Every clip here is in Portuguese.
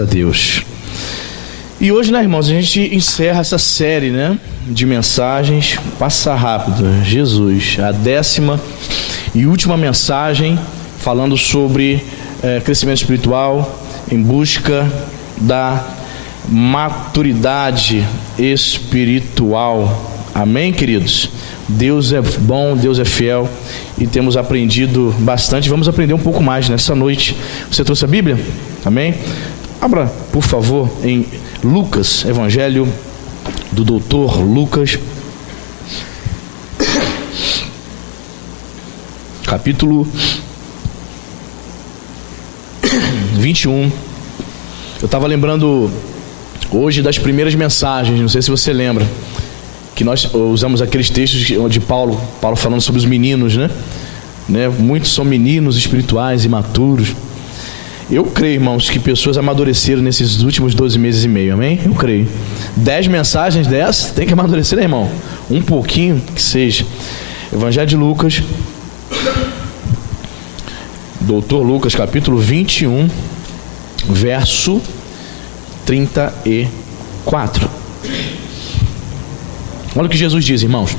a Deus. E hoje, né, irmãos, a gente encerra essa série, né, de mensagens. Passa rápido, Jesus, a 10ª e última mensagem, falando sobre crescimento espiritual em busca da maturidade espiritual. Amém, queridos? Deus é bom, Deus é fiel e temos aprendido bastante. Vamos aprender um pouco mais nessa noite. Você trouxe a Bíblia? Amém? Abra, por favor, em Lucas, Evangelho do Doutor Lucas, capítulo 21. Eu estava lembrando hoje das primeiras mensagens, não sei se você lembra, que nós usamos aqueles textos de Paulo falando sobre os meninos, né? Muitos são meninos espirituais e maturos. Eu creio, irmãos, que pessoas amadureceram nesses últimos 12 meses e meio, amém? Eu creio. 10 mensagens dessas, tem que amadurecer, né, irmão? Um pouquinho que seja. Evangelho de Lucas, Doutor Lucas, capítulo 21, verso 34. Olha o que Jesus diz, irmãos: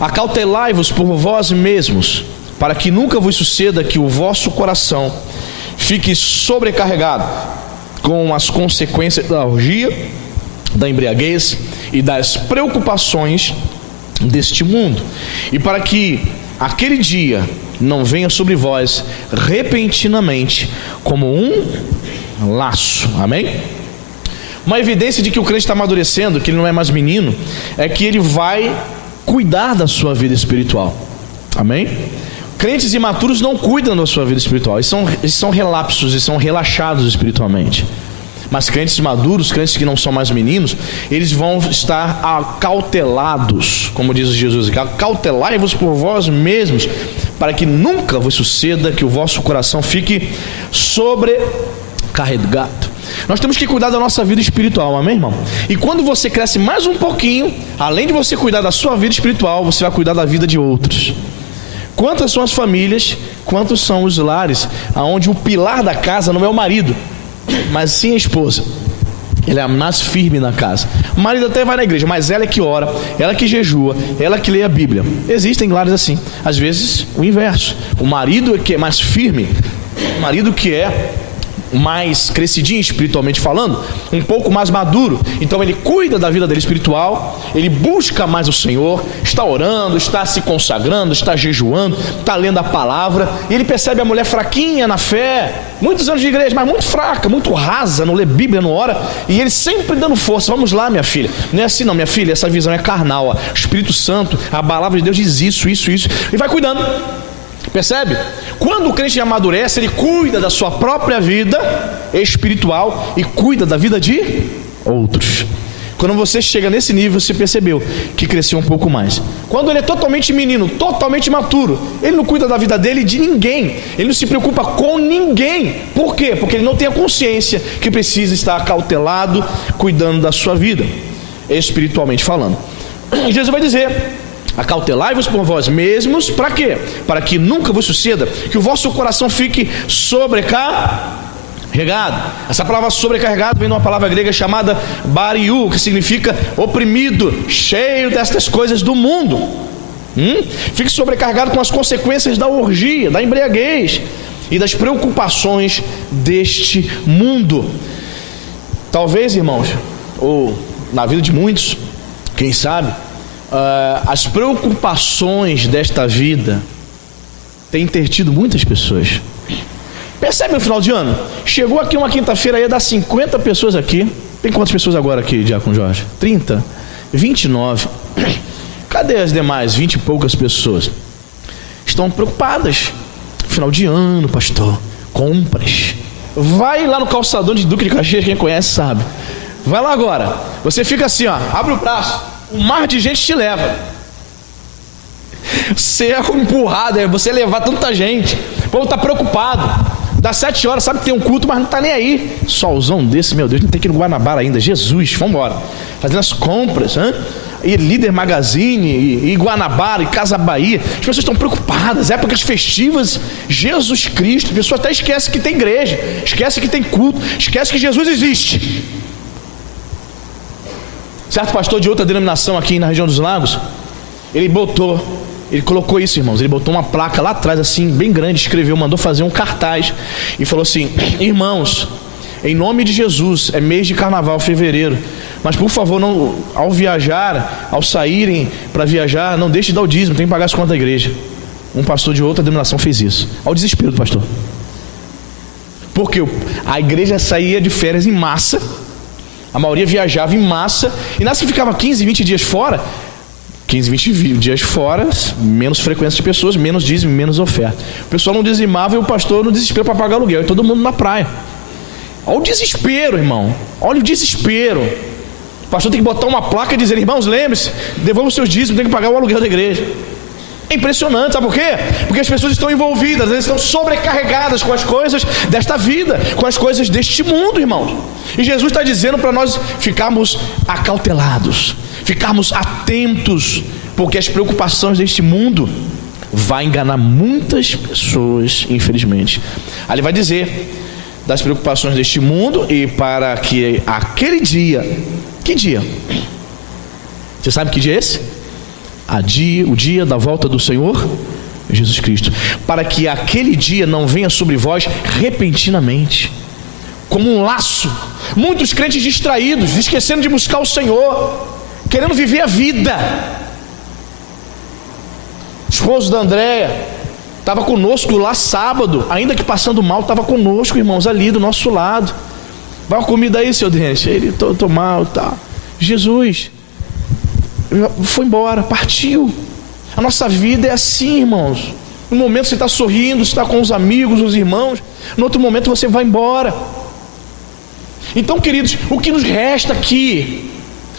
acautelai-vos por vós mesmos, para que nunca vos suceda que o vosso coração fique sobrecarregado com as consequências da orgia, da embriaguez e das preocupações deste mundo, e para que aquele dia não venha sobre vós repentinamente como um laço. Amém? Uma evidência de que o crente está amadurecendo, que ele não é mais menino, é que ele vai cuidar da sua vida espiritual. Amém? Crentes imaturos não cuidam da sua vida espiritual, eles são relapsos e são relaxados espiritualmente. Mas crentes maduros, crentes que não são mais meninos, eles vão estar acautelados, como diz Jesus aqui: acautelai-vos por vós mesmos, para que nunca vos suceda que o vosso coração fique sobrecarregado. Nós temos que cuidar da nossa vida espiritual, amém, irmão? E quando você cresce mais um pouquinho, além de você cuidar da sua vida espiritual, você vai cuidar da vida de outros. Quantas são as famílias, quantos são os lares onde o pilar da casa não é o marido, mas sim a esposa? Ela é a mais firme na casa. O marido até vai na igreja, mas ela é que ora, ela que jejua, ela que lê a Bíblia. Existem lares assim. Às vezes o inverso: o marido é que é mais firme, o marido que é mais crescidinho espiritualmente falando, um pouco mais maduro, então ele cuida da vida dele espiritual, ele busca mais o Senhor, está orando, está se consagrando, está jejuando, está lendo a palavra, e ele percebe a mulher fraquinha na fé, muitos anos de igreja, mas muito fraca, muito rasa, não lê Bíblia, não ora, e ele sempre dando força: vamos lá, minha filha, não é assim não, minha filha, essa visão é carnal, ó. O Espírito Santo, a palavra de Deus diz isso, e vai cuidando. Percebe? Quando o crente amadurece, ele cuida da sua própria vida espiritual e cuida da vida de outros. Quando você chega nesse nível, você percebeu que cresceu um pouco mais. Quando ele é totalmente menino, totalmente imaturo, ele não cuida da vida dele e de ninguém, ele não se preocupa com ninguém. Por quê? Porque ele não tem a consciência que precisa estar acautelado, cuidando da sua vida, espiritualmente falando. Jesus vai dizer: acautelai-vos por vós mesmos, para quê? Para que nunca vos suceda que o vosso coração fique sobrecarregado. Essa palavra sobrecarregado vem de uma palavra grega chamada bariu, que significa oprimido, cheio destas coisas do mundo. Fique sobrecarregado com as consequências da orgia, da embriaguez e das preocupações deste mundo. Talvez, irmãos, ou na vida de muitos, quem sabe, as preocupações desta vida têm intertido muitas pessoas. Percebe no final de ano? Chegou aqui uma quinta-feira, ia dar 50 pessoas aqui. Tem quantas pessoas agora aqui, Diácono Jorge? 30? 29? Cadê as demais 20 e poucas pessoas? Estão preocupadas. Final de ano, pastor, compras. Vai lá no calçadão de Duque de Caxias, quem conhece sabe. Vai lá agora. Você fica assim, ó, abre o braço, um mar de gente te leva. Você é empurrado, você levar tanta gente. O povo está preocupado. Das 7 horas, sabe que tem um culto, mas não está nem aí. Solzão desse, meu Deus, não tem que ir no Guanabara ainda. Jesus, vamos embora. Fazendo as compras, hein? e Líder Magazine, e Guanabara, e Casa Bahia. As pessoas estão preocupadas, épocas festivas, Jesus Cristo. A pessoa até esquece que tem igreja, esquece que tem culto, esquece que Jesus existe. Certo pastor de outra denominação aqui na região dos Lagos, ele colocou isso, irmãos, ele botou uma placa lá atrás, assim, bem grande, escreveu, mandou fazer um cartaz e falou assim: irmãos, em nome de Jesus, é mês de carnaval, fevereiro, mas por favor, não, ao viajar, ao saírem para viajar, não deixe de dar o dízimo, tem que pagar as contas da igreja. Um pastor de outra denominação fez isso. Olha o desespero do pastor. Porque a igreja saía de férias em massa, a maioria viajava em massa, e nas que ficava 15, 20 dias fora, 15, 20 dias fora, menos frequência de pessoas, menos dízimo, menos oferta. O pessoal não dizimava e o pastor no desespero para pagar aluguel, e todo mundo na praia. Olha o desespero, irmão. Olha o desespero. O pastor tem que botar uma placa e dizer: irmãos, lembre-se, devolvam os seus dízimos, tem que pagar o aluguel da igreja. É impressionante, sabe por quê? Porque as pessoas estão envolvidas, elas estão sobrecarregadas com as coisas desta vida, com as coisas deste mundo, irmãos. E Jesus está dizendo para nós ficarmos acautelados, ficarmos atentos, porque as preocupações deste mundo vai enganar muitas pessoas, infelizmente. Aí ele vai dizer das preocupações deste mundo, e para que aquele dia, que dia? Você sabe que dia é esse? O dia da volta do Senhor Jesus Cristo. Para que aquele dia não venha sobre vós repentinamente, como um laço. Muitos crentes distraídos, esquecendo de buscar o Senhor, querendo viver a vida. O esposo da Andréia estava conosco lá sábado, ainda que passando mal, estava conosco, irmãos, ali do nosso lado. Vai uma comida aí, seu Dente. Ele, tô mal, tá. Jesus foi embora, partiu. A nossa vida é assim, irmãos. No momento você está sorrindo, você está com os amigos, os irmãos. No outro momento você vai embora. Então, queridos, o que nos resta aqui?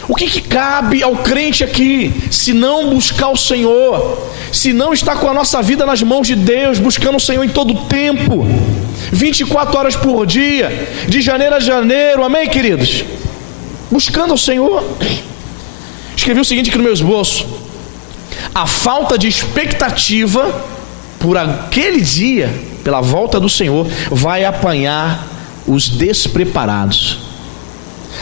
O que cabe ao crente aqui, se não buscar o Senhor, se não estar com a nossa vida nas mãos de Deus, buscando o Senhor em todo o tempo, 24 horas por dia, de janeiro a janeiro, amém, queridos? Buscando o Senhor. Escrevi o seguinte aqui no meu esboço: a falta de expectativa por aquele dia, pela volta do Senhor, vai apanhar os despreparados.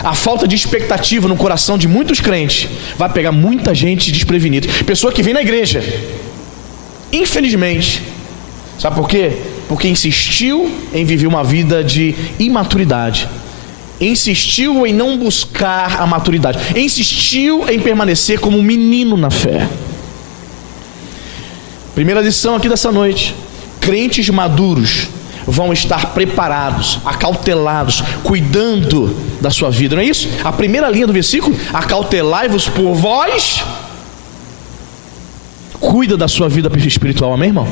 A falta de expectativa no coração de muitos crentes vai pegar muita gente desprevenida. Pessoa que vem na igreja, infelizmente, sabe por quê? Porque insistiu em viver uma vida de imaturidade, insistiu em não buscar a maturidade, insistiu em permanecer como um menino na fé. Primeira lição aqui dessa noite: crentes maduros vão estar preparados, acautelados, cuidando da sua vida, não é isso? A primeira linha do versículo: acautelai-vos por vós. Cuida da sua vida espiritual, amém, irmão?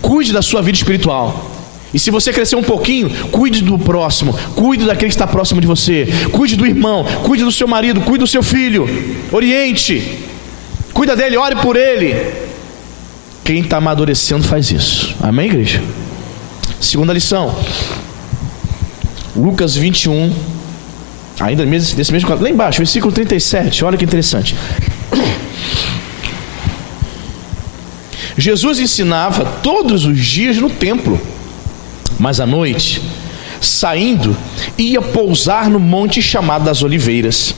Cuide da sua vida espiritual. E se você crescer um pouquinho, cuide do próximo, cuide daquele que está próximo de você, cuide do irmão, cuide do seu marido, cuide do seu filho, oriente, cuida dele, ore por ele. Quem está amadurecendo faz isso, amém, igreja? Segunda lição, Lucas 21, ainda desse mesmo quadro, lá embaixo, versículo 37, olha que interessante. Jesus ensinava todos os dias no templo, mas à noite, saindo, ia pousar no monte chamado das Oliveiras.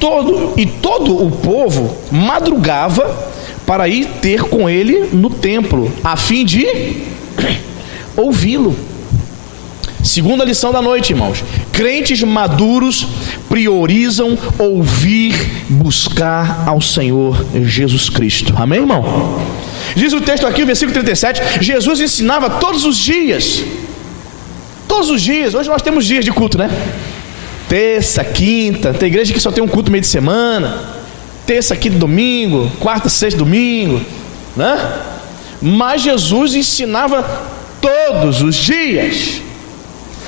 Todo o povo madrugava para ir ter com ele no templo, a fim de ouvi-lo. Segunda lição da noite, irmãos: crentes maduros priorizam ouvir, buscar ao Senhor Jesus Cristo, amém, irmão? Diz o texto aqui, o versículo 37, Jesus ensinava todos os dias. Todos os dias. Hoje nós temos dias de culto, né? Terça, quinta. Tem igreja que só tem um culto meio de semana. Terça, quinta, domingo. Quarta, sexta, domingo, né? Mas Jesus ensinava todos os dias.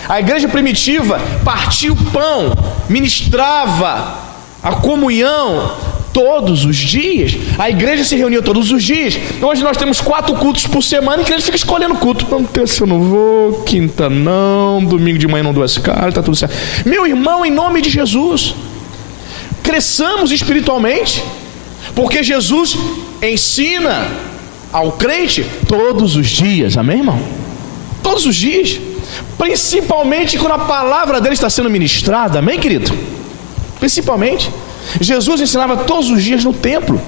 A igreja primitiva partia o pão, ministrava a comunhão todos os dias. A igreja se reunia todos os dias. Hoje nós temos 4 cultos por semana e a igreja fica escolhendo culto. Não, terça eu não vou, quinta não, domingo de manhã não dou as caras, tá tudo certo. Meu irmão, em nome de Jesus, cresçamos espiritualmente, porque Jesus ensina ao crente todos os dias, amém, irmão? Todos os dias, principalmente quando a palavra dele está sendo ministrada, amém, querido? Principalmente, Jesus ensinava todos os dias no templo.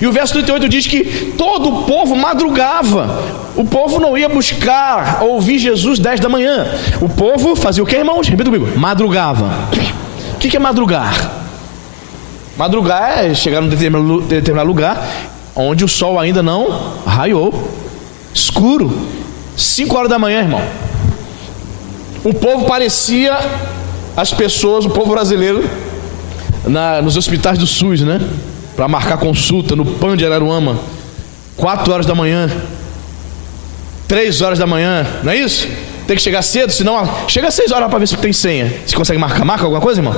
E o verso 38 diz que todo o povo madrugava. O povo não ia buscar ouvir Jesus 10 da manhã. O povo fazia o que, irmãos? Repita comigo: madrugava. O que é madrugar? Madrugar é chegar num determinado lugar onde o sol ainda não raiou, escuro, 5 horas da manhã, irmão. O povo parecia as pessoas, o povo brasileiro, nos hospitais do SUS, né? Para marcar consulta no PAN de Araruama, 4 horas da manhã, 3 horas da manhã, não é isso? Tem que chegar cedo, senão chega às 6 horas para ver se tem senha. Você consegue marcar alguma coisa, irmão?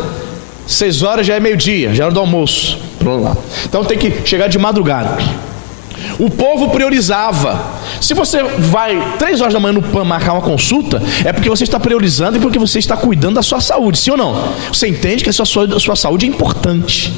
6 horas já é meio-dia, já é hora do almoço. Então tem que chegar de madrugada. O povo priorizava. Se você vai 3 horas da manhã no PAN marcar uma consulta, é porque você está priorizando e porque você está cuidando da sua saúde, sim ou não? Você entende que a sua saúde é importante.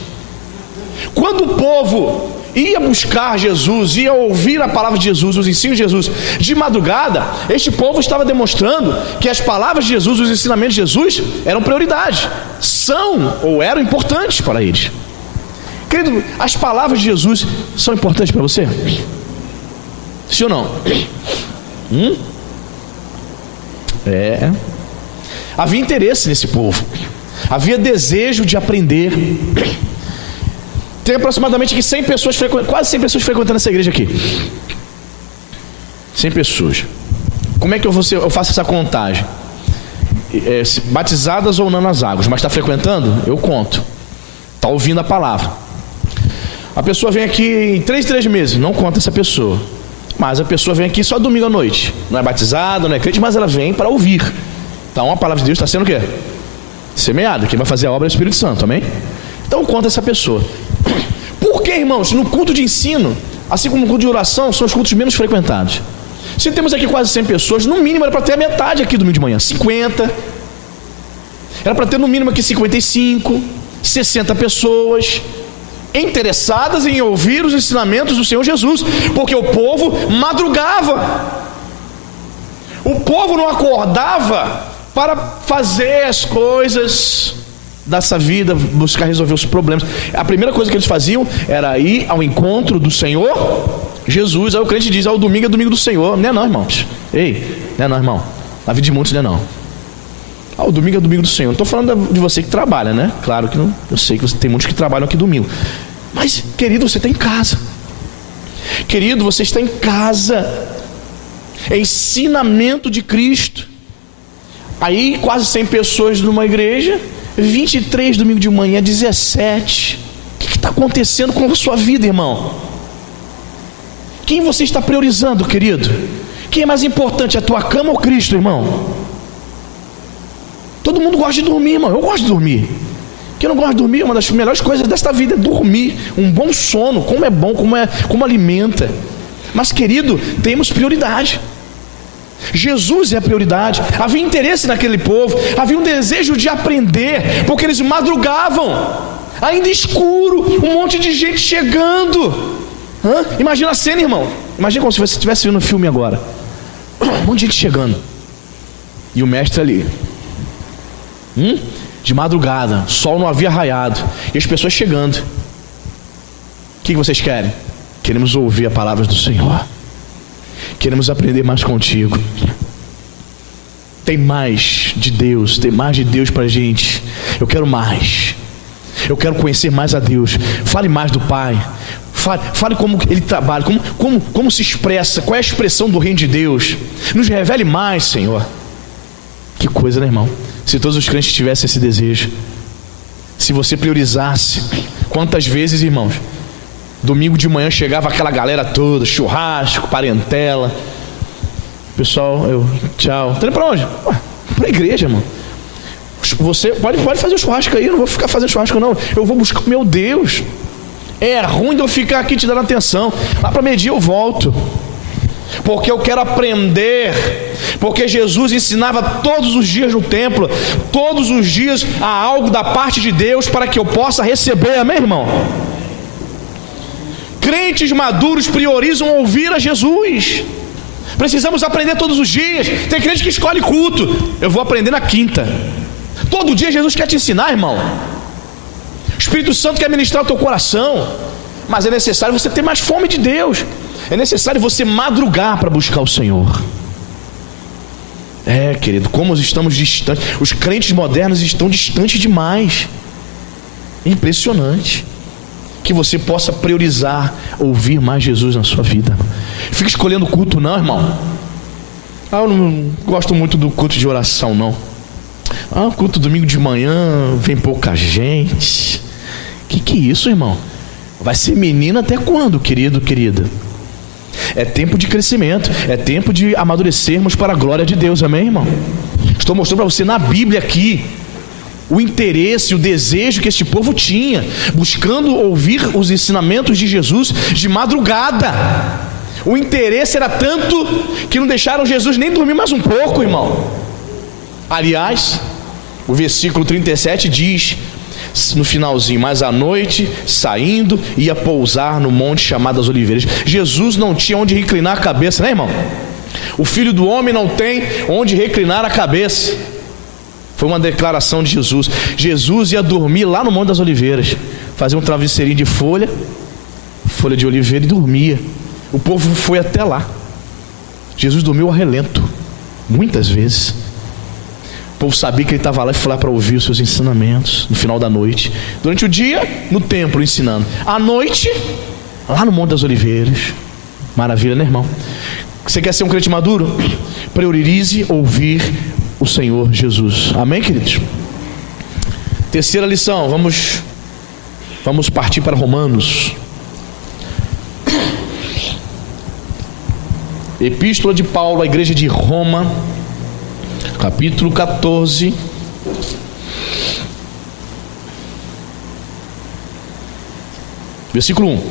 Quando o povo ia buscar Jesus, ia ouvir a palavra de Jesus, os ensinos de Jesus de madrugada, este povo estava demonstrando que as palavras de Jesus, os ensinamentos de Jesus eram prioridade, são ou eram importantes para eles. Querido, as palavras de Jesus são importantes para você? Sim ou não? Havia interesse nesse povo, havia desejo de aprender. Tem aproximadamente aqui 100 pessoas, quase 100 pessoas frequentando essa igreja aqui. 100 pessoas. Como é que eu faço essa contagem? Batizadas ou não nas águas, mas está frequentando? Eu conto. Está ouvindo a palavra. A pessoa vem aqui em 3 meses, não conta essa pessoa. Mas a pessoa vem aqui só domingo à noite. Não é batizada, não é crente, mas ela vem para ouvir. Então a palavra de Deus está sendo o quê? Semeada. Quem vai fazer a obra é o Espírito Santo, amém? Então conta essa pessoa. Por que, irmãos? No culto de ensino, assim como no culto de oração, são os cultos menos frequentados. Se temos aqui quase 100 pessoas, no mínimo era para ter a metade aqui domingo de manhã, 50. Era para ter no mínimo aqui 55, 60 pessoas interessadas em ouvir os ensinamentos do Senhor Jesus, porque o povo madrugava. O povo não acordava para fazer as coisas dessa vida, buscar resolver os problemas. A primeira coisa que eles faziam era ir ao encontro do Senhor Jesus. Aí o crente diz: o domingo é domingo do Senhor. Não é não, irmãos. Ei, não é não, irmão. Na vida de muitos não é não. O domingo é domingo do Senhor. Não estou falando de você que trabalha, né? Claro que não. Eu sei que tem muitos que trabalham aqui domingo. Mas, querido, você está em casa. Querido, você está em casa. É ensinamento de Cristo. Aí quase 100 pessoas numa igreja, 23 domingo de manhã, 17. O que está acontecendo com a sua vida, irmão? Quem você está priorizando, querido? Quem é mais importante, a tua cama ou Cristo, irmão? Todo mundo gosta de dormir, irmão. Eu gosto de dormir. Quem não gosta de dormir, uma das melhores coisas desta vida é dormir. Um bom sono, como é bom, como alimenta. Mas, querido, temos prioridade. Jesus é a prioridade. Havia interesse naquele povo, havia um desejo de aprender, porque eles madrugavam, ainda escuro, um monte de gente chegando. Imagina a cena, irmão. Imagina como se você estivesse vendo um filme agora. Um monte de gente chegando e o mestre ali, de madrugada, sol não havia raiado, e as pessoas chegando. O que vocês querem? Queremos ouvir a palavra do Senhor. Queremos aprender mais contigo. Tem mais de Deus, tem mais de Deus pra gente. Eu quero mais. Eu quero conhecer mais a Deus. Fale mais do Pai. Fale como Ele trabalha, como se expressa, qual é a expressão do reino de Deus. Nos revele mais, Senhor. Que coisa, né, irmão? Se todos os crentes tivessem esse desejo, se você priorizasse. Quantas vezes, irmãos, domingo de manhã chegava aquela galera toda, churrasco, parentela. Pessoal, tchau. Tá indo pra onde? Pra igreja, irmão. Você pode fazer o churrasco aí, eu não vou ficar fazendo churrasco não. Eu vou buscar, meu Deus. É ruim de eu ficar aqui te dando atenção. Lá para meio-dia eu volto. porque eu quero aprender, porque Jesus ensinava todos os dias no templo, todos os dias há algo da parte de Deus para que eu possa receber, amém, irmão? Crentes maduros priorizam ouvir a Jesus. Precisamos aprender todos os dias. Tem crente que escolhe culto, eu vou aprender na quinta. Todo dia Jesus quer te ensinar, irmão. O Espírito Santo quer ministrar o teu coração, mas é necessário você ter mais fome de Deus. É necessário você madrugar para buscar o Senhor. Querido, como estamos distantes. Os crentes modernos estão distantes demais. Impressionante. Que você possa priorizar ouvir mais Jesus na sua vida. Fica escolhendo culto não, irmão. Eu não gosto muito do culto de oração, não. Culto domingo de manhã, vem pouca gente. Que é isso, irmão? Vai ser menino até quando, querido, querida? É tempo de crescimento, é tempo de amadurecermos para a glória de Deus, amém, irmão? Estou mostrando para você na Bíblia aqui o interesse, o desejo que este povo tinha, buscando ouvir os ensinamentos de Jesus de madrugada. O interesse era tanto que não deixaram Jesus nem dormir mais um pouco, irmão. Aliás, o versículo 37 diz no finalzinho: mas à noite, saindo, ia pousar no monte chamado das Oliveiras. Jesus não tinha onde reclinar a cabeça, né, irmão? O Filho do Homem não tem onde reclinar a cabeça. Foi uma declaração de Jesus. Jesus ia dormir lá no Monte das Oliveiras, fazia um travesseirinho de folha de oliveira e dormia. O povo foi até lá. Jesus dormiu a relento, muitas vezes. O povo sabia que ele estava lá e foi lá para ouvir os seus ensinamentos no final da noite. Durante o dia, no templo ensinando. À noite, lá no Monte das Oliveiras. Maravilha, né, irmão? Você quer ser um crente maduro? Priorize ouvir o Senhor Jesus. Amém, queridos? Terceira lição, vamos partir para Romanos. Epístola de Paulo à igreja de Roma, capítulo 14, versículo 1.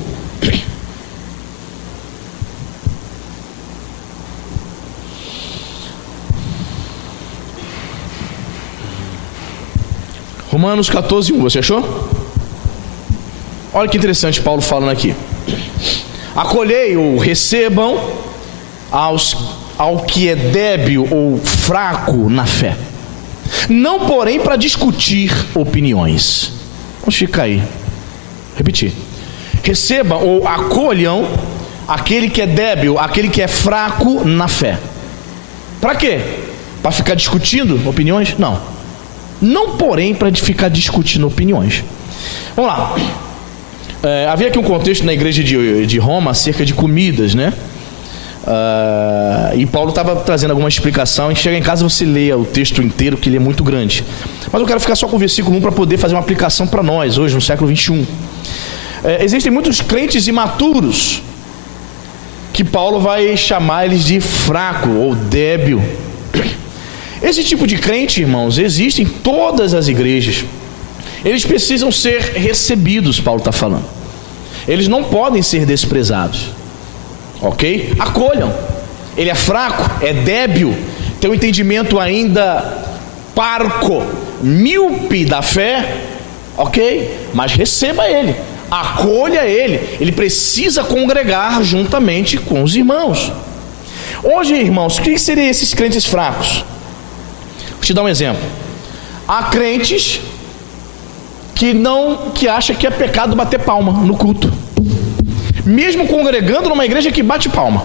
Romanos 14, 1, você achou? Olha que interessante Paulo falando aqui. Acolhei ou recebam ao que é débil ou fraco na fé, não porém para discutir opiniões. Vamos ficar aí, repetir. Recebam ou acolham aquele que é débil, aquele que é fraco na fé. Para quê? Para ficar discutindo opiniões? Não porém para ficar discutindo opiniões. Vamos lá. Havia aqui um contexto na igreja de Roma acerca de comidas, né? E Paulo estava trazendo alguma explicação. E chega em casa você leia o texto inteiro, que ele é muito grande. Mas eu quero ficar só com o versículo 1 para poder fazer uma aplicação para nós hoje, no século 21. Existem muitos crentes imaturos que Paulo vai chamar eles de fraco ou débil. Esse tipo de crente, irmãos, existe em todas as igrejas. Eles precisam ser recebidos, Paulo está falando. Eles não podem ser desprezados. Ok? Acolham. Ele é fraco, é débil, tem um entendimento ainda parco, míope da fé. Ok? Mas receba ele, acolha ele. Ele precisa congregar juntamente com os irmãos. Hoje, irmãos, o que seriam esses crentes fracos? Vou te dar um exemplo. Há crentes que acham que é pecado bater palma no culto, mesmo congregando numa igreja que bate palma.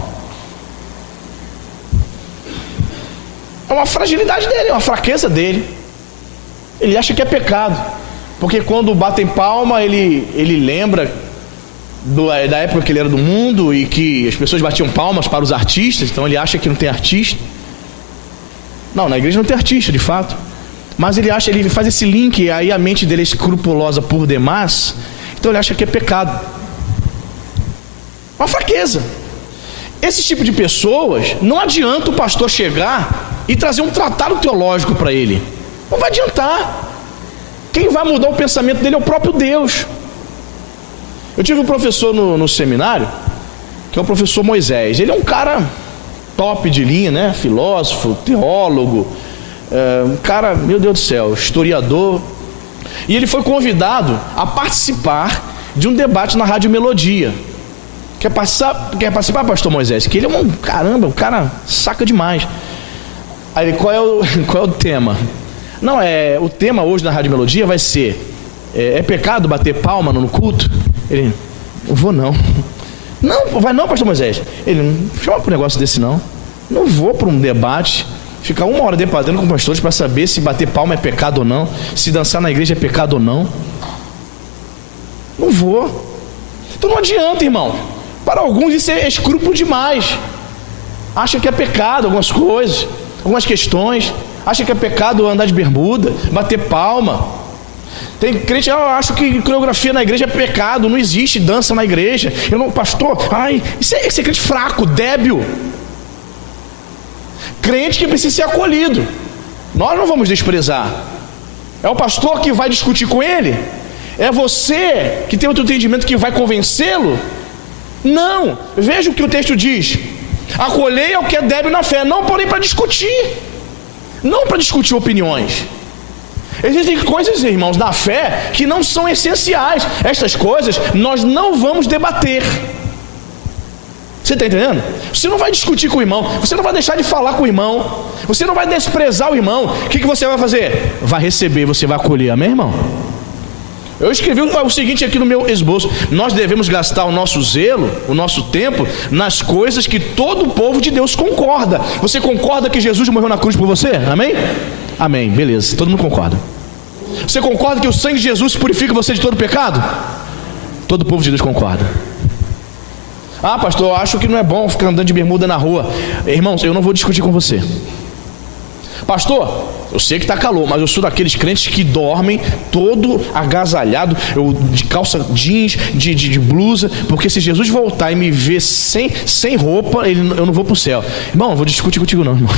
É uma fragilidade dele, é uma fraqueza dele. Ele acha que é pecado, porque quando batem palma, ele lembra da época que ele era do mundo e que as pessoas batiam palmas para os artistas, então ele acha que não tem artista. Não, na igreja não tem artista, de fato. Mas ele faz esse link, e aí a mente dele é escrupulosa por demais, então ele acha que é pecado. Uma fraqueza. Esse tipo de pessoas, não adianta o pastor chegar e trazer um tratado teológico para ele. Não vai adiantar. Quem vai mudar o pensamento dele é o próprio Deus. Eu tive um professor no seminário, que é o professor Moisés. Ele é um cara top de linha, né? Filósofo, teólogo, um cara, meu Deus do céu, historiador. E ele foi convidado a participar de um debate na Rádio Melodia. Quer participar, pastor Moisés? Que ele é um cara saca demais. Aí ele, qual é o tema? Não, o tema hoje na Rádio Melodia vai ser, é pecado bater palma no culto? Ele, não vou não. Não, vai não, pastor Moisés. Ele, não chama para um negócio desse não. Não vou para um debate, ficar 1 hora debatendo com pastores para saber se bater palma é pecado ou não, se dançar na igreja é pecado ou não. Não vou. Então não adianta, irmão. Para alguns isso é escrúpulo demais. Acha que é pecado algumas coisas, algumas questões. Acha que é pecado andar de bermuda, bater palma. Tem crente, eu acho que coreografia na igreja é pecado, não existe dança na igreja. Eu não, pastor, isso é crente fraco, débil. Crente que precisa ser acolhido. Nós não vamos desprezar. É o pastor que vai discutir com ele? É você que tem outro entendimento que vai convencê-lo? Não, veja o que o texto diz: acolhei ao que é débil na fé, não porém para discutir, não para discutir opiniões. Existem coisas, irmãos, na fé que não são essenciais. Estas coisas nós não vamos debater. Você está entendendo? Você não vai discutir com o irmão, você não vai deixar de falar com o irmão, você não vai desprezar o irmão. O que você vai fazer? Vai receber, você vai acolher, amém, irmão? Eu escrevi o seguinte aqui no meu esboço: nós devemos gastar o nosso zelo, o nosso tempo, nas coisas que todo o povo de Deus concorda. Você concorda que Jesus morreu na cruz por você? Amém? Amém, beleza, todo mundo concorda. Você concorda que o sangue de Jesus purifica você de todo pecado? Todo o povo de Deus concorda. Ah, pastor, eu acho que não é bom ficar andando de bermuda na rua. Irmãos, eu não vou discutir com você. Pastor, eu sei que está calor, mas eu sou daqueles crentes que dormem todo agasalhado, de calça jeans, de blusa, porque se Jesus voltar e me ver sem roupa, eu não vou para o céu. Irmão, não vou discutir contigo não, irmão.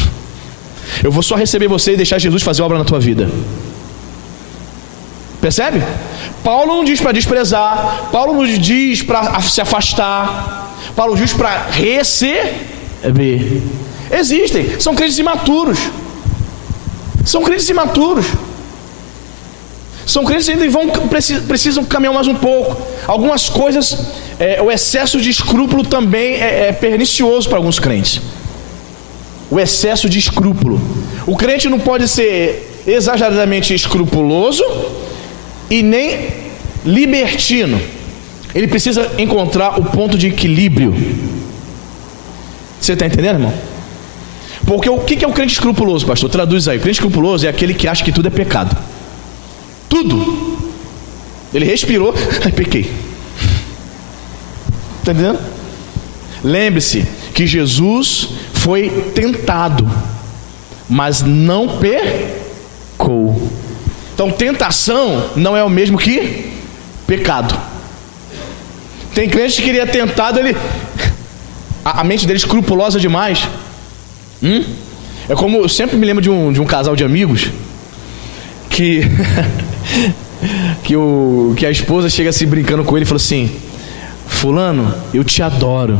Eu vou só receber você e deixar Jesus fazer obra na tua vida. Percebe? Paulo não diz para desprezar, Paulo não diz para se afastar, Paulo diz para receber. Existem, são crentes imaturos. São crentes imaturos. São crentes que ainda precisam caminhar mais um pouco. Algumas coisas, o excesso de escrúpulo também é pernicioso para alguns crentes. O excesso de escrúpulo. O crente não pode ser exageradamente escrupuloso e nem libertino. Ele precisa encontrar o ponto de equilíbrio. Você está entendendo, irmão? Porque o que é o crente escrupuloso, pastor? Traduz aí. O crente escrupuloso é aquele que acha que tudo é pecado. Tudo. Ele respirou, pequei. Está entendendo? Lembre-se que Jesus foi tentado, mas não pecou. Então tentação não é o mesmo que pecado. Tem crente que ele é tentado, a mente dele é escrupulosa demais. É como, eu sempre me lembro de um casal de amigos que que a esposa chega assim brincando com ele e fala assim: fulano, eu te adoro.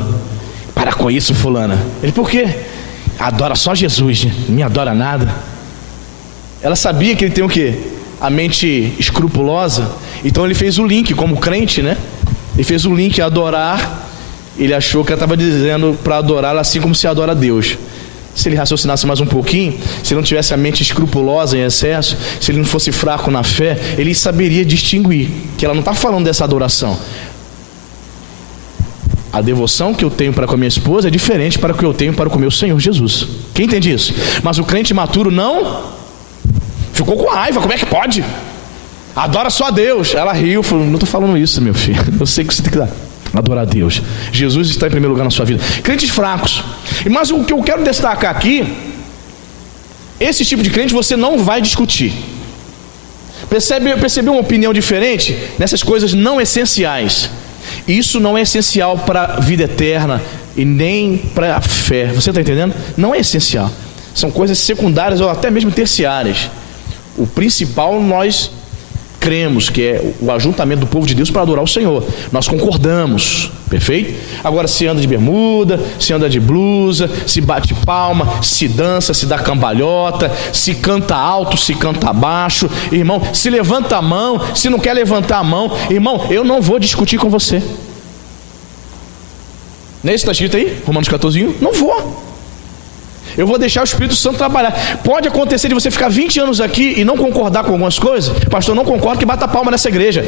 Para com isso, fulana. Ele, por quê? Adora só Jesus, não me adora nada. Ela sabia que ele tem o quê? A mente escrupulosa. Então ele fez o link, como crente, né? Ele fez o link adorar. Ele achou que ela estava dizendo para adorar assim como se adora a Deus. Se ele raciocinasse mais um pouquinho, se ele não tivesse a mente escrupulosa em excesso, se ele não fosse fraco na fé, ele saberia distinguir que ela não está falando dessa adoração. A devoção que eu tenho para com a minha esposa é diferente para o que eu tenho para com o meu Senhor Jesus. Quem entende isso? Mas o crente maturo não ficou com raiva. Como é que pode? Adora só a Deus. Ela riu, falou: não estou falando isso, meu filho. Eu sei que você tem que adorar a Deus. Jesus está em primeiro lugar na sua vida. Crentes fracos. Mas o que eu quero destacar aqui, esse tipo de crente você não vai discutir. Percebeu uma opinião diferente nessas coisas não essenciais? Isso não é essencial para a vida eterna e nem para a fé. Você está entendendo? Não é essencial. São coisas secundárias ou até mesmo terciárias. O principal nós cremos que é o ajuntamento do povo de Deus para adorar o Senhor. Nós concordamos, perfeito? Agora, se anda de bermuda, se anda de blusa, se bate palma, se dança, se dá cambalhota, se canta alto, se canta baixo, irmão, se levanta a mão, se não quer levantar a mão, irmão, eu não vou discutir com você. Não é isso que está escrito aí? Romanos 14, não vou. Eu vou deixar o Espírito Santo trabalhar. Pode acontecer de você ficar 20 anos aqui e não concordar com algumas coisas. Pastor, não concordo, que bata palma nessa igreja.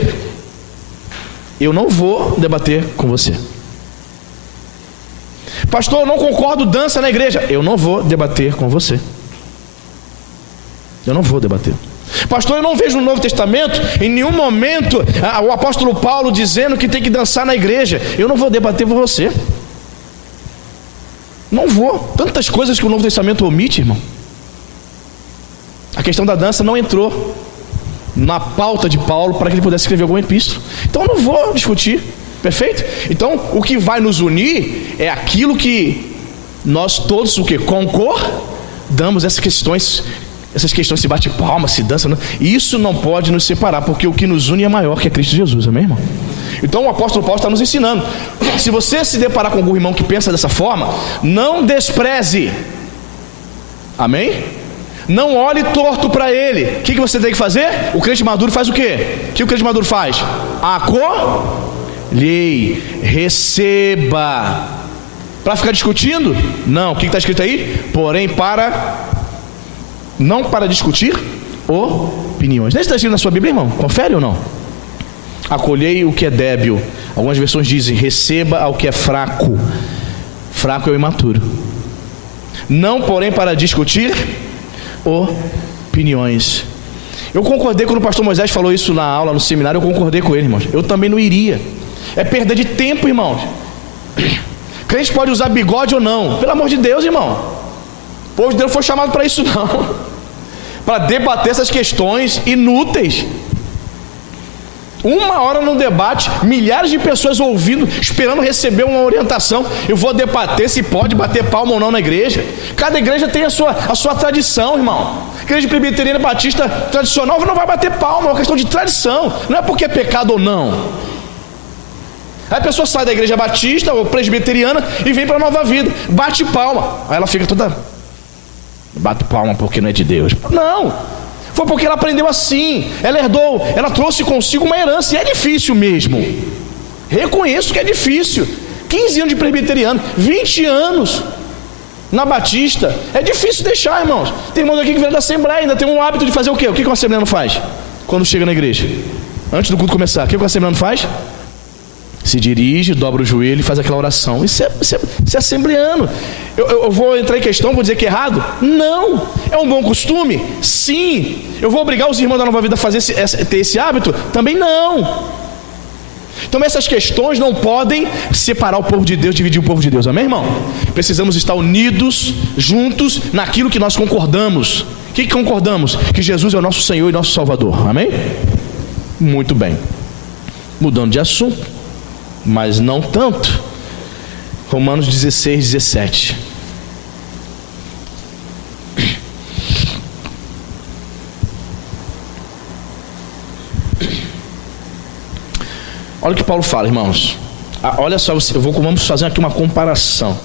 Eu não vou debater com você. Pastor, eu não concordo, dança na igreja. Eu não vou debater com você. Eu não vou debater. Pastor, eu não vejo no Novo Testamento em nenhum momento o apóstolo Paulo dizendo que tem que dançar na igreja. Eu não vou debater com você. Não vou. Tantas coisas que o Novo Testamento omite, irmão. A questão da dança não entrou na pauta de Paulo para que ele pudesse escrever alguma epístola. Então eu não vou discutir. Perfeito? Então o que vai nos unir é aquilo que nós todos concordamos. Essas questões se bate palma, se dança, não. Isso não pode nos separar, porque o que nos une é maior, que é Cristo Jesus. Amém, irmão? Então o apóstolo Paulo está nos ensinando. Se você se deparar com algum irmão que pensa dessa forma, não despreze. Amém? Não olhe torto para ele. O que você tem que fazer? O crente maduro faz o quê? O que o crente maduro faz? Acolhei, receba. Para ficar discutindo? Não. O que está escrito aí? Porém, não para discutir opiniões. Não está escrito na sua Bíblia, irmão? Confere ou não? Acolhei o que é débil. Algumas versões dizem: receba ao que é fraco. Fraco é o imaturo. Não, porém, para discutir opiniões. Eu concordei quando o pastor Moisés falou isso na aula, no seminário. Eu concordei com ele, irmãos. Eu também não iria. É perda de tempo, irmãos. Crente pode usar bigode ou não? Pelo amor de Deus, irmão. O povo de Deus não foi chamado para isso, não. Para debater essas questões inúteis. 1 hora no debate, milhares de pessoas ouvindo, esperando receber uma orientação. Eu vou debater se pode bater palma ou não na igreja. Cada igreja tem a sua tradição, irmão. Igreja presbiteriana batista tradicional não vai bater palma, é uma questão de tradição. Não é porque é pecado ou não. Aí a pessoa sai da igreja batista ou presbiteriana e vem para a Nova Vida, bate palma. Aí ela fica toda... bate palma porque não é de Deus. Não. Foi porque ela aprendeu assim. Ela herdou, ela trouxe consigo uma herança. E é difícil mesmo. Reconheço que é difícil. 15 anos de presbiteriano, 20 anos na batista. É difícil deixar, irmãos. Tem irmãos aqui que vem da Assembleia, ainda tem um hábito de fazer o quê? O que o assembleano faz quando chega na igreja? Antes do culto começar, o que o assembleano faz? Se dirige, dobra o joelho e faz aquela oração. Isso é assembleano. Eu vou entrar em questão, vou dizer que é errado? Não. É um bom costume? Sim. Eu vou obrigar os irmãos da Nova Vida a ter esse hábito? Também não. Então essas questões não podem separar o povo de Deus, dividir o povo de Deus. Amém, irmão? Precisamos estar unidos, juntos, naquilo que nós concordamos. O que concordamos? Que Jesus é o nosso Senhor e nosso Salvador. Amém? Muito bem. Mudando de assunto, mas não tanto. Romanos 16, 17. Olha o que Paulo fala, irmãos. Olha só, vamos fazer aqui uma comparação.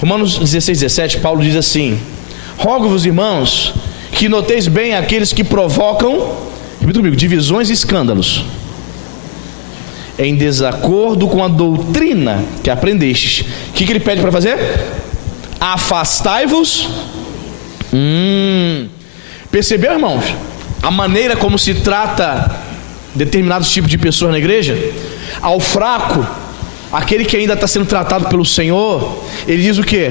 Romanos 16, 17, Paulo diz assim: rogo-vos, irmãos, que noteis bem aqueles que provocam, repita comigo, divisões e escândalos, em desacordo com a doutrina que aprendestes. O que ele pede para fazer? Afastai-vos. Percebeu, irmãos? A maneira como se trata determinados tipos de pessoas na igreja? Ao fraco, aquele que ainda está sendo tratado pelo Senhor, ele diz o que?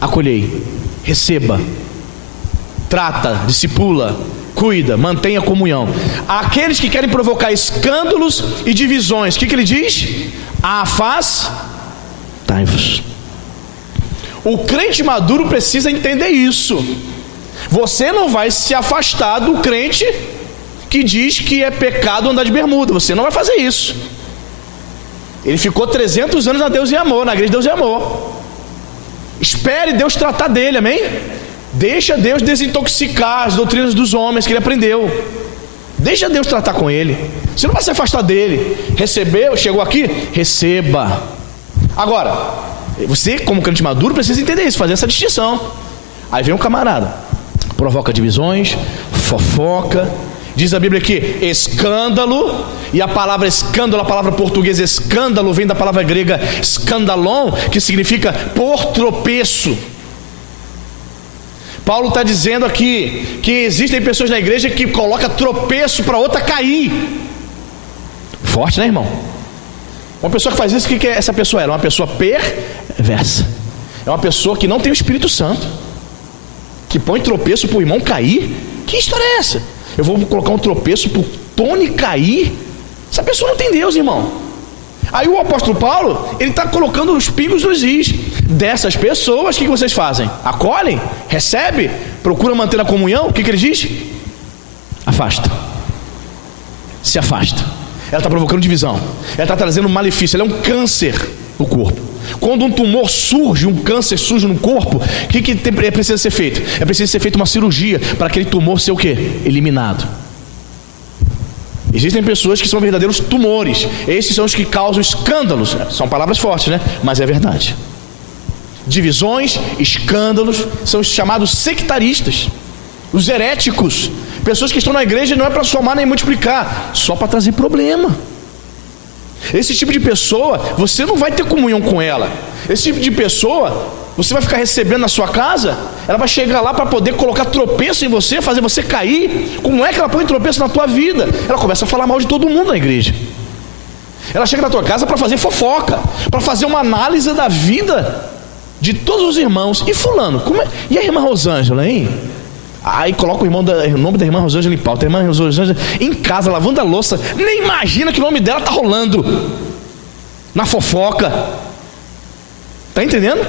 Acolhei, receba, trata, discipula, cuida, mantenha comunhão. Aqueles que querem provocar escândalos e divisões, o que ele diz? Afastai-vos. O crente maduro precisa entender isso. Você não vai se afastar do crente que diz que é pecado andar de bermuda. Você não vai fazer isso. Ele ficou 300 anos na Deus e Amor, na igreja de Deus e Amor. Espere Deus tratar dele, amém? Deixa Deus desintoxicar as doutrinas dos homens que ele aprendeu. Deixa Deus tratar com ele. Você não vai se afastar dele. Recebeu, chegou aqui, receba. Agora, você como crente maduro precisa entender isso, fazer essa distinção. Aí vem um camarada, provoca divisões, fofoca. Diz a Bíblia aqui, escândalo. E a palavra escândalo, a palavra portuguesa escândalo, vem da palavra grega skandalon, que significa por tropeço. Paulo está dizendo aqui que existem pessoas na igreja que colocam tropeço para outra cair. Forte, né, irmão? Uma pessoa que faz isso, o que essa pessoa é? É uma pessoa perversa. É uma pessoa que não tem o Espírito Santo, que põe tropeço para o irmão cair. Que história é essa? Eu vou colocar um tropeço para o Tony cair? Essa pessoa não tem Deus, irmão. Aí o apóstolo Paulo, ele está colocando os pingos nos is. Dessas pessoas, o que vocês fazem? Acolhem? Recebe? Procura manter a comunhão? O que ele diz? Afasta. Se afasta. Ela está provocando divisão. Ela está trazendo um malefício. Ela é um câncer no corpo. Quando um tumor surge, um câncer surge no corpo, o que precisa ser feito? É preciso ser feita uma cirurgia para aquele tumor ser o quê? Eliminado. Existem pessoas que são verdadeiros tumores. Esses são os que causam escândalos. São palavras fortes, né? Mas é verdade. Divisões, escândalos, são os chamados sectaristas, os heréticos. Pessoas que estão na igreja não é para somar nem multiplicar, só para trazer problema. Esse tipo de pessoa, você não vai ter comunhão com ela. Esse tipo de pessoa, você vai ficar recebendo na sua casa. Ela vai chegar lá para poder colocar tropeço em você, fazer você cair. Como é que ela põe tropeço na tua vida? Ela começa a falar mal de todo mundo na igreja. Ela chega na tua casa para fazer fofoca, para fazer uma análise da vida de todos os irmãos. E fulano, e a irmã Rosângela, hein? Aí coloca o nome da irmã Rosângela em pauta. A irmã Rosângela em casa, lavando a louça, nem imagina que o nome dela tá rolando na fofoca. Tá entendendo?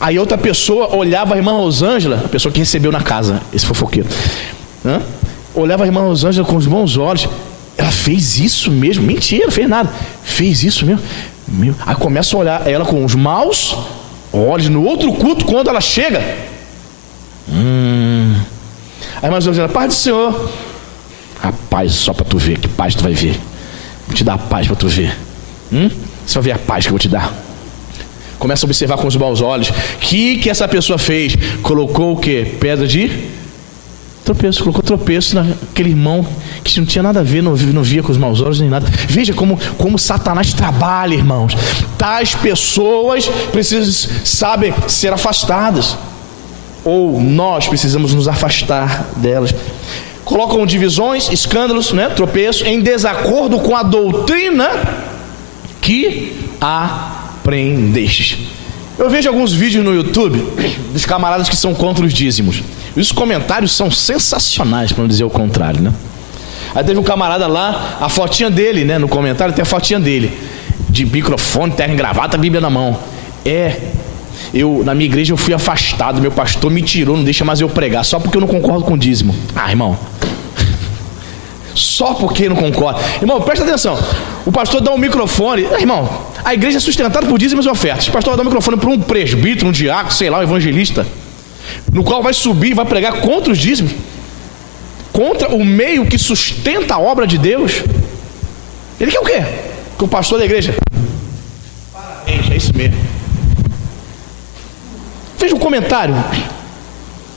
Aí outra pessoa olhava a irmã Rosângela, a pessoa que recebeu na casa, esse fofoqueiro, olhava a irmã Rosângela com os bons olhos. Ela fez isso mesmo? Mentira, não fez nada. Fez isso mesmo? Aí começa a olhar ela com os maus olhos. No outro culto, quando ela chega, a irmã Rosângela, paz do Senhor. Rapaz, só para tu ver, que paz tu vai ver. Vou te dar a paz para tu ver. Você vai ver a paz que eu vou te dar. Começa a observar com os maus olhos. Que essa pessoa fez? Colocou o quê? Pedra de tropeço. Colocou tropeço naquele irmão que não tinha nada a ver, não via com os maus olhos nem nada. Veja como Satanás trabalha, irmãos. Tais pessoas precisam, ser afastadas. Ou nós precisamos nos afastar delas. Colocam divisões, escândalos, tropeço, em desacordo com a doutrina que aprendestes. Eu vejo alguns vídeos no YouTube dos camaradas que são contra os dízimos. E os comentários são sensacionais, para não dizer o contrário, né? Aí teve um camarada lá, a fotinha dele, no comentário tem a fotinha dele, de microfone, terno e gravata, Bíblia na mão. Na minha igreja eu fui afastado, meu pastor me tirou, não deixa mais eu pregar, só porque eu não concordo com o dízimo. Irmão, só porque não concordo. Irmão, presta atenção, o pastor dá um microfone, irmão, a igreja é sustentada por dízimos e ofertas. O pastor dá um microfone para um presbítero, um diácono, sei lá, um evangelista, no qual vai subir e vai pregar contra os dízimos, contra o meio que sustenta a obra de Deus. Ele quer o quê? Que o pastor da igreja, parabéns, é isso mesmo. Veja um comentário.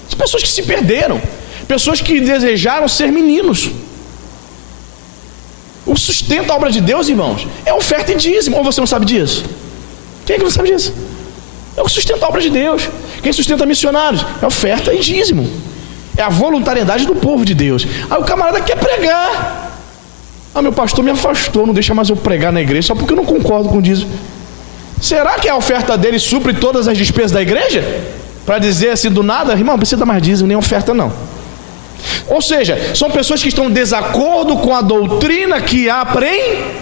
As pessoas que se perderam, pessoas que desejaram ser meninos. O sustento da obra de Deus, irmãos, é oferta e dízimo. Ou você não sabe disso? Quem é que não sabe disso? É o sustento da obra de Deus. Quem sustenta missionários? É oferta e dízimo. É a voluntariedade do povo de Deus. Aí o camarada quer pregar. Meu pastor me afastou, não deixa mais eu pregar na igreja, só porque eu não concordo com o dízimo. Será que a oferta dele supre todas as despesas da igreja? Para dizer assim do nada, irmão, não precisa dar mais dízimo, nem oferta não. Ou seja, são pessoas que estão em desacordo com a doutrina que aprendestes.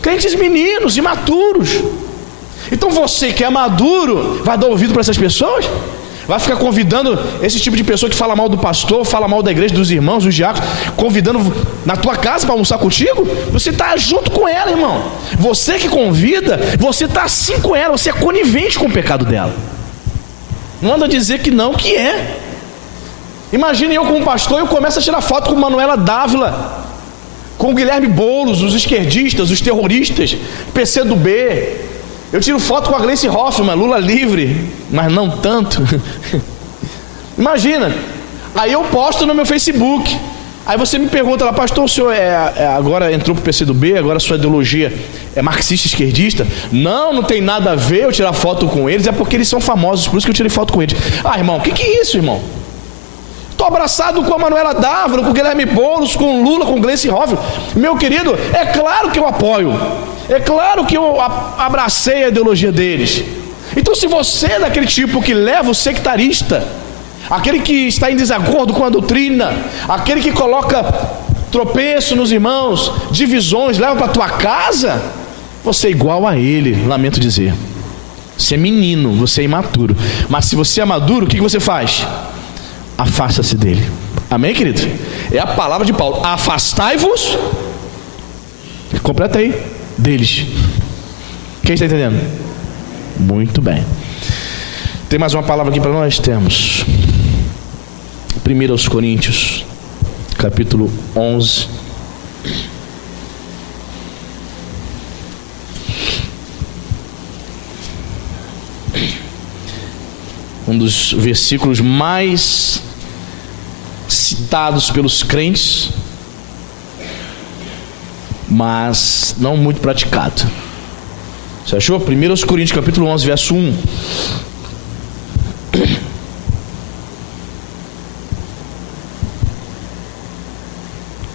Crentes meninos, imaturos. Então você que é maduro, vai dar ouvido para essas pessoas? Vai ficar convidando esse tipo de pessoa que fala mal do pastor, fala mal da igreja, dos irmãos, dos diáconos, convidando na tua casa para almoçar contigo? Você está junto com ela, irmão. Você que convida, você está assim com ela, você é conivente com o pecado dela. Não anda a dizer que não, que é. Imagine eu como pastor, eu começo a tirar foto com Manuela Dávila, com o Guilherme Boulos, os esquerdistas, os terroristas, PCdoB. Eu tiro foto com a Gleice Hoffmann, Lula livre, mas não tanto. Imagina. Aí eu posto no meu Facebook. Aí você me pergunta lá, pastor, o senhor agora entrou pro PCdoB, agora a sua ideologia é marxista, esquerdista? Não tem nada a ver eu tirar foto com eles, é porque eles são famosos, por isso que eu tirei foto com eles. Ah, irmão, o que é isso, irmão? Estou abraçado com a Manuela Dávila, com o Guilherme Boulos, com o Lula, com o Gleice Hoffmann. Meu querido, é claro que eu apoio. É claro que eu abracei a ideologia deles. Então, se você é daquele tipo que leva o sectarista, aquele que está em desacordo com a doutrina, aquele que coloca tropeço nos irmãos, divisões, leva para a tua casa, você é igual a ele, lamento dizer. Você é menino, você é imaturo. Mas se você é maduro, o que você faz? Afasta-se dele. Amém, querido? É a palavra de Paulo. Afastai-vos. Completa aí. Deles. Quem está entendendo? Muito bem. Tem mais uma palavra aqui para nós? Temos 1 Coríntios capítulo 11. Um dos versículos mais citados pelos crentes, mas não muito praticado. Você achou? 1 Coríntios capítulo 11, verso 1.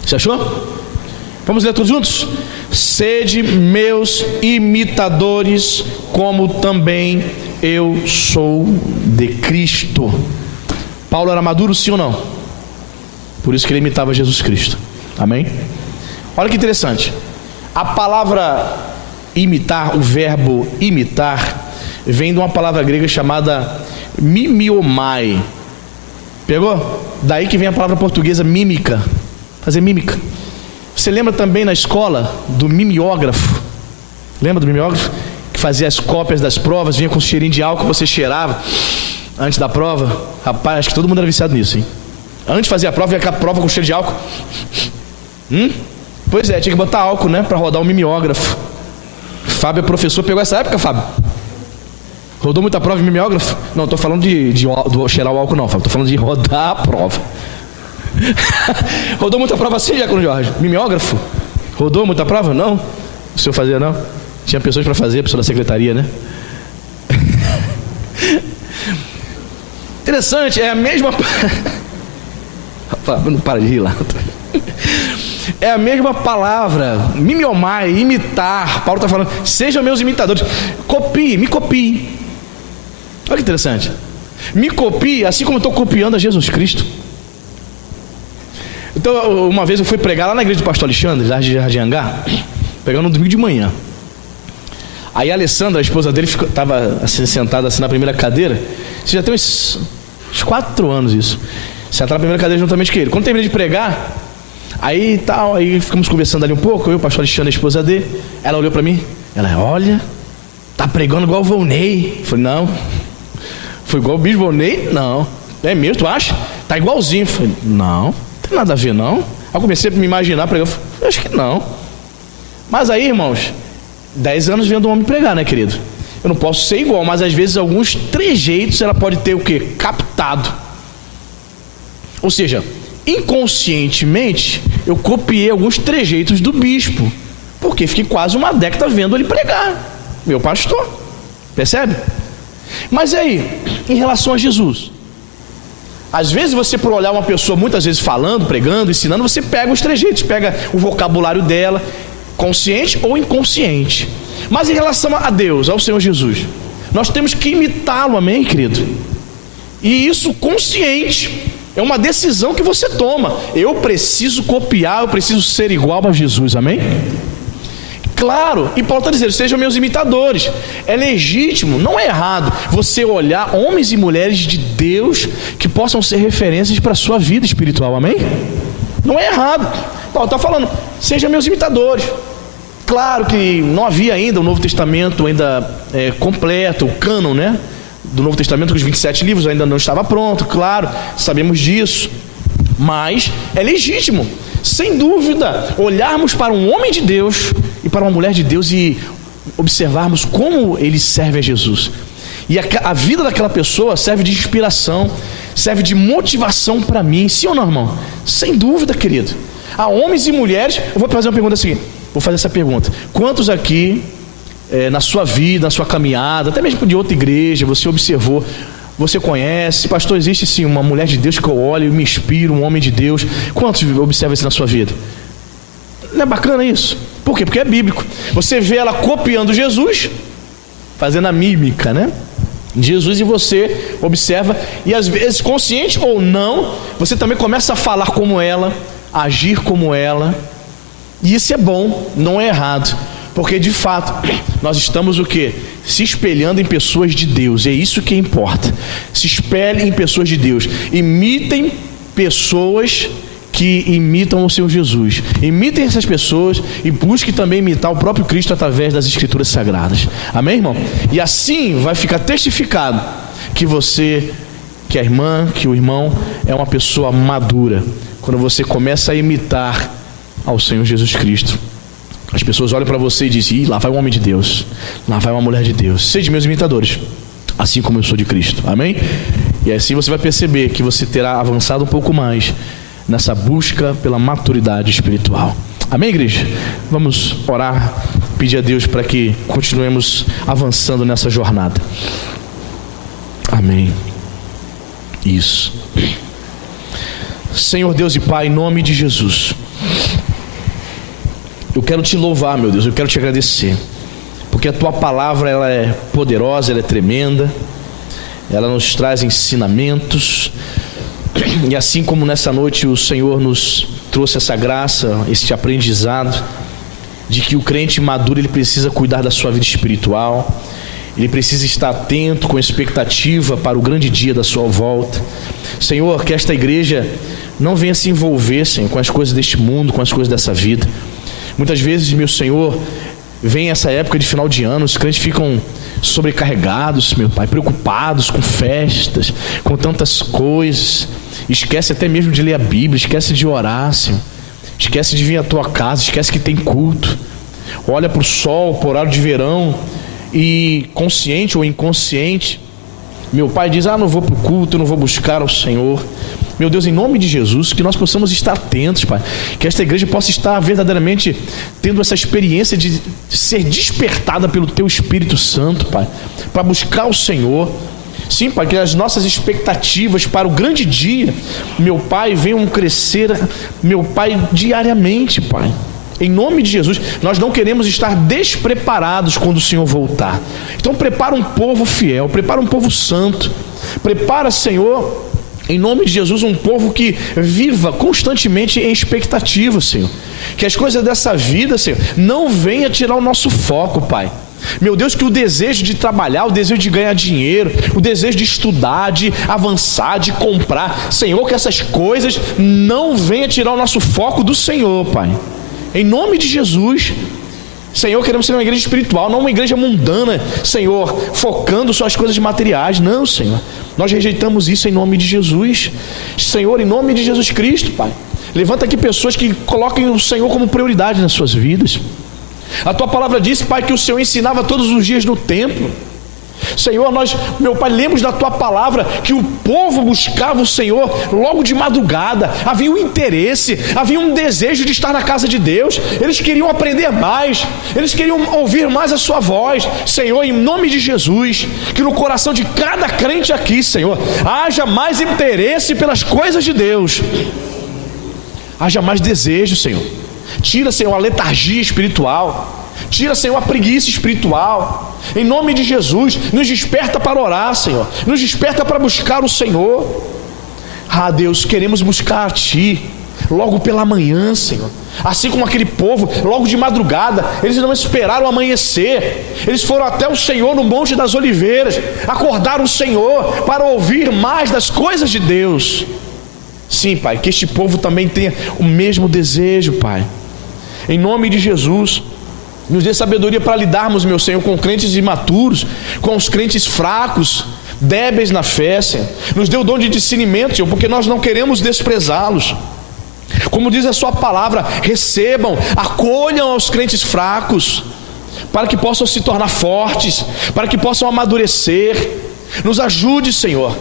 Você achou? Vamos ler todos juntos? Sede meus imitadores, como também eu sou de Cristo. Paulo era maduro, sim ou não? Por isso que ele imitava Jesus Cristo. Amém? Olha que interessante. A palavra imitar, o verbo imitar, vem de uma palavra grega chamada mimiomai. Pegou? Daí que vem a palavra portuguesa mímica. Fazer mímica. Você lembra também na escola do mimeógrafo? Lembra do mimeógrafo? Que fazia as cópias das provas, vinha com cheirinho de álcool, você cheirava antes da prova. Rapaz, acho que todo mundo era viciado nisso, hein? Antes de fazer a prova, vinha aquela prova com cheiro de álcool. Pois é, tinha que botar álcool, né? Para rodar o mimeógrafo. Fábio é professor, pegou essa época, Fábio? Rodou muita prova de mimeógrafo? Não, estou falando de cheirar o álcool não, Fábio. Estou falando de rodar a prova. Rodou muita prova assim, Diácono Jorge? Mimeógrafo? Rodou muita prova? Não? O senhor fazia não? Tinha pessoas para fazer, pessoa da secretaria, né? Interessante, é a mesma... Não para de rir lá. É a mesma palavra, mimiomai, imitar. Paulo está falando, sejam meus imitadores. Copie, me copie. Olha que interessante. Me copie, assim como eu estou copiando a Jesus Cristo. Então, uma vez eu fui pregar lá na igreja do pastor Alexandre, lá de Jardim Angá, pregando no domingo de manhã. Aí a Alessandra, a esposa dele, estava assim, sentada assim na primeira cadeira. Isso já tem uns 4 anos isso. Sentada na primeira cadeira juntamente com ele. Quando terminei de pregar, aí ficamos conversando ali um pouco, eu, o pastor Alexandre, a esposa dele. Ela olhou para mim, ela, olha, tá pregando igual o Volney. Eu falei, não. Foi igual o bispo Volney? Não. É mesmo, tu acha? Tá igualzinho. Eu falei, não tem nada a ver não. Aí eu comecei a me imaginar pregando, eu acho que não. Mas aí, irmãos, 10 anos vendo um homem pregar, né, querido? Eu não posso ser igual, mas às vezes alguns trejeitos ela pode ter o quê? Captado. Ou seja, inconscientemente eu copiei alguns trejeitos do bispo, porque fiquei quase uma década vendo ele pregar, meu pastor. Percebe? Mas e aí, em relação a Jesus? Às vezes você, por olhar uma pessoa muitas vezes falando, pregando, ensinando, você pega os trejeitos, pega o vocabulário dela, consciente ou inconsciente. Mas em relação a Deus, ao Senhor Jesus, nós temos que imitá-lo, amém, querido? E isso consciente, é uma decisão que você toma. Eu preciso copiar, eu preciso ser igual a Jesus, amém? Claro, e Paulo está dizendo, sejam meus imitadores. É legítimo, não é errado você olhar homens e mulheres de Deus que possam ser referências para a sua vida espiritual, amém? Não é errado. Paulo está falando, sejam meus imitadores. Claro que não havia ainda o Novo Testamento ainda completo, o cânon, né? do Novo Testamento, com os 27 livros, ainda não estava pronto, claro, sabemos disso. Mas é legítimo, sem dúvida, olharmos para um homem de Deus e para uma mulher de Deus e observarmos como ele serve a Jesus. E a vida daquela pessoa serve de inspiração, serve de motivação para mim. Sim ou não, irmão? Sem dúvida, querido. Há homens e mulheres. Eu vou fazer uma pergunta assim. Vou fazer essa pergunta. Quantos aqui, na sua vida, na sua caminhada, até mesmo de outra igreja, você observou, você conhece, pastor, existe sim uma mulher de Deus que eu olho e me inspiro, um homem de Deus? Quantos observam isso na sua vida? Não é bacana isso? Por quê? Porque é bíblico. Você vê ela copiando Jesus, fazendo a mímica, né? Jesus, e você observa, e às vezes, consciente ou não, você também começa a falar como ela, a agir como ela, e isso é bom, não é errado, porque de fato, nós estamos o quê? Se espelhando em pessoas de Deus, é isso que importa. Se espelhem em pessoas de Deus, imitem pessoas que imitam o Senhor Jesus. Imitem essas pessoas e busquem também imitar o próprio Cristo através das Escrituras Sagradas. Amém, irmão? E assim vai ficar testificado que você, que a irmã, que o irmão é uma pessoa madura, quando você começa a imitar ao Senhor Jesus Cristo. As pessoas olham para você e dizem: lá vai um homem de Deus, lá vai uma mulher de Deus. Sede meus imitadores, assim como eu sou de Cristo. Amém? E assim você vai perceber que você terá avançado um pouco mais nessa busca pela maturidade espiritual. Amém, igreja? Vamos orar, pedir a Deus para que continuemos avançando nessa jornada. Amém. Isso. Senhor Deus e Pai, em nome de Jesus, eu quero te louvar, meu Deus, eu quero te agradecer, porque a tua palavra, ela é poderosa, ela é tremenda, ela nos traz ensinamentos. E assim como nessa noite o Senhor nos trouxe essa graça, esse aprendizado de que o crente maduro, ele precisa cuidar da sua vida espiritual, ele precisa estar atento, com expectativa para o grande dia da sua volta. Senhor, que esta igreja não venha se envolver, Senhor, com as coisas deste mundo, com as coisas dessa vida. Muitas vezes, meu Senhor, vem essa época de final de ano, os crentes ficam sobrecarregados, meu Pai, preocupados com festas, com tantas coisas, esquece até mesmo de ler a Bíblia, esquece de orar, Senhor, esquece de vir à tua casa, esquece que tem culto, olha para o sol, para o horário de verão, e consciente ou inconsciente, meu Pai diz: não vou para o culto, eu não vou buscar ao Senhor. Meu Deus, em nome de Jesus, que nós possamos estar atentos, Pai, que esta igreja possa estar verdadeiramente tendo essa experiência de ser despertada pelo Teu Espírito Santo, Pai, para buscar o Senhor. Sim, Pai, que as nossas expectativas para o grande dia, meu Pai, venham crescer, meu Pai, diariamente, Pai. Em nome de Jesus, nós não queremos estar despreparados quando o Senhor voltar. Então prepara um povo fiel, prepara um povo santo, prepara, Senhor, em nome de Jesus, um povo que viva constantemente em expectativa, Senhor. Que as coisas dessa vida, Senhor, não venham tirar o nosso foco, Pai. Meu Deus, que o desejo de trabalhar, o desejo de ganhar dinheiro, o desejo de estudar, de avançar, de comprar, Senhor, que essas coisas não venham tirar o nosso foco do Senhor, Pai. Em nome de Jesus, Senhor, queremos ser uma igreja espiritual, não uma igreja mundana, Senhor, focando só as coisas materiais. Não, Senhor, nós rejeitamos isso em nome de Jesus. Senhor, em nome de Jesus Cristo, Pai, levanta aqui pessoas que coloquem o Senhor como prioridade nas suas vidas. A tua palavra diz, Pai, que o Senhor ensinava todos os dias no templo. Senhor, nós, meu Pai, lemos da tua palavra que o povo buscava o Senhor logo de madrugada, havia um interesse, havia um desejo de estar na casa de Deus, eles queriam aprender mais, eles queriam ouvir mais a sua voz. Senhor, em nome de Jesus, que no coração de cada crente aqui, Senhor, haja mais interesse pelas coisas de Deus, haja mais desejo, Senhor. Tira, Senhor, a letargia espiritual, tira, Senhor, a preguiça espiritual. Em nome de Jesus, nos desperta para orar, Senhor, nos desperta para buscar o Senhor. Deus, queremos buscar a Ti logo pela manhã, Senhor. Assim como aquele povo, logo de madrugada, eles não esperaram amanhecer, eles foram até o Senhor no Monte das Oliveiras, acordaram o Senhor para ouvir mais das coisas de Deus. Sim, Pai, que este povo também tenha o mesmo desejo, Pai. Em nome de Jesus, nos dê sabedoria para lidarmos, meu Senhor, com crentes imaturos, com os crentes fracos. débeis na fé, Senhor. Nos dê o dom de discernimento, Senhor, porque nós não queremos desprezá-los. Como diz a sua palavra, recebam, acolham aos crentes fracos, para que possam se tornar fortes, para que possam amadurecer. Nos ajude, Senhor.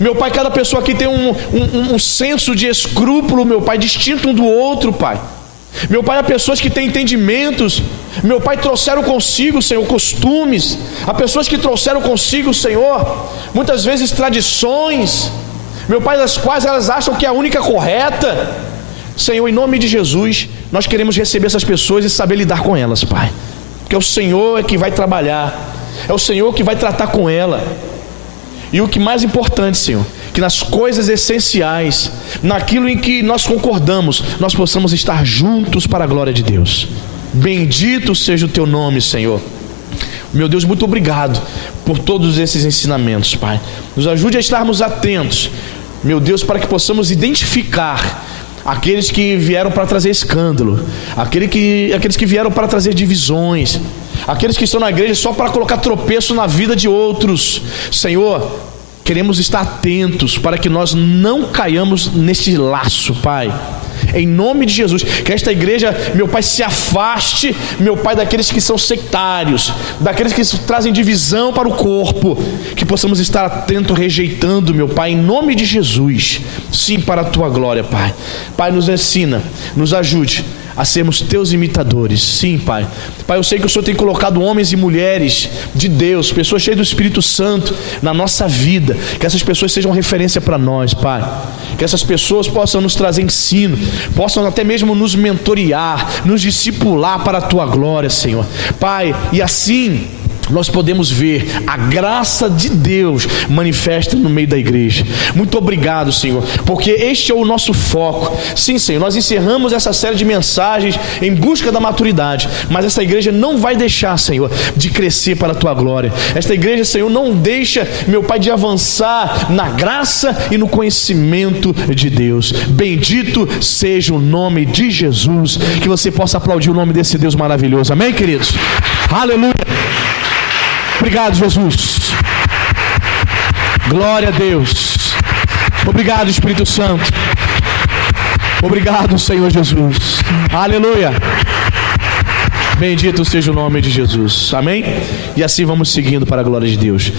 Meu Pai, cada pessoa aqui tem um senso de escrúpulo, meu Pai, distinto um do outro, Pai. Meu Pai, há pessoas que têm entendimentos, meu Pai, trouxeram consigo, Senhor, costumes. Há pessoas que trouxeram consigo, Senhor, muitas vezes tradições, meu Pai, das quais elas acham que é a única correta. Senhor, em nome de Jesus, nós queremos receber essas pessoas e saber lidar com elas, Pai, porque o Senhor é que vai trabalhar, é o Senhor que vai tratar com ela. E o que mais importante, Senhor, que nas coisas essenciais, naquilo em que nós concordamos, nós possamos estar juntos para a glória de Deus. Bendito seja o teu nome, Senhor. Meu Deus, muito obrigado por todos esses ensinamentos, Pai. Nos ajude a estarmos atentos, meu Deus, para que possamos identificar aqueles que vieram para trazer escândalo, aqueles que vieram para trazer divisões, aqueles que estão na igreja só para colocar tropeço na vida de outros. Senhor, queremos estar atentos para que nós não caiamos neste laço, Pai. Em nome de Jesus, que esta igreja, meu Pai, se afaste, meu Pai, daqueles que são sectários, daqueles que trazem divisão para o corpo, que possamos estar atentos, rejeitando, meu Pai, em nome de Jesus, sim, para a tua glória, Pai. Pai, nos ensina, nos ajude a sermos teus imitadores, sim, Pai. Pai, eu sei que o Senhor tem colocado homens e mulheres de Deus, pessoas cheias do Espírito Santo na nossa vida, que essas pessoas sejam referência para nós, Pai, que essas pessoas possam nos trazer ensino, possam até mesmo nos mentorear, nos discipular para a tua glória, Senhor, Pai, e assim nós podemos ver a graça de Deus manifesta no meio da igreja. Muito obrigado, Senhor, porque este é o nosso foco. Sim, Senhor, nós encerramos essa série de mensagens em busca da maturidade, mas esta igreja não vai deixar, Senhor, de crescer para a tua glória. Esta igreja, Senhor, não deixa, meu Pai, de avançar na graça e no conhecimento de Deus. Bendito seja o nome de Jesus. Que você possa aplaudir o nome desse Deus maravilhoso. Amém, queridos? Aleluia. Obrigado, Jesus. Glória a Deus. Obrigado, Espírito Santo. Obrigado, Senhor Jesus. Aleluia. Bendito seja o nome de Jesus. Amém? E assim vamos seguindo para a glória de Deus.